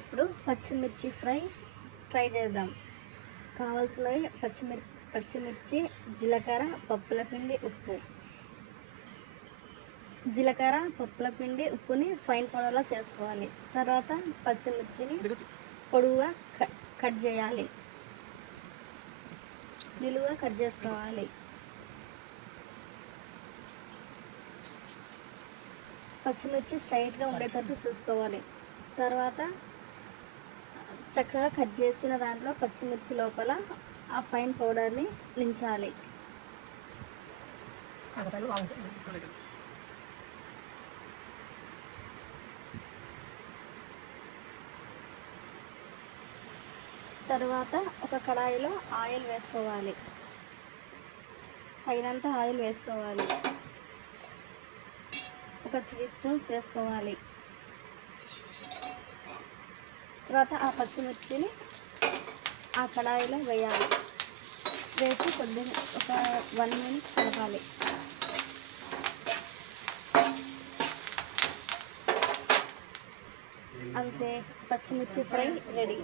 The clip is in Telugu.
ఇప్పుడు పచ్చిమిర్చి ఫ్రై ట్రై చేద్దాం. కావాల్సినవి పచ్చిమిర్చి, జీలకర్ర, పప్పుల పిండి, ఉప్పు. జీలకర్ర, పప్పుల పిండి, ఉప్పుని ఫైన్ పౌడర్లా చేసుకోవాలి. తర్వాత పచ్చిమిర్చిని పొడవుగా కట్ చేయాలి. నిలువుగా కట్ చేసుకోవాలి. పచ్చిమిర్చి స్ట్రైట్గా ఉండేటట్టు చూసుకోవాలి. తర్వాత చక్కగా కట్ చేసిన దాంట్లో పచ్చిమిర్చి లోపల ఆ ఫైన్ పౌడర్ని నించాలి. తర్వాత ఒక కడాయిలో ఆయిల్ వేసుకోవాలి. తగినంత ఆయిల్ వేసుకోవాలి. ఒక 3 స్పూన్స్ వేసుకోవాలి. తర్వాత ఆ పచ్చిమిర్చిని ఆ కడాయిలో వేయాలి. వేసి కొద్దిగా ఒక 1 మినిట్ కలపాలి. అంతే, పచ్చిమిర్చి ఫ్రై రెడీ.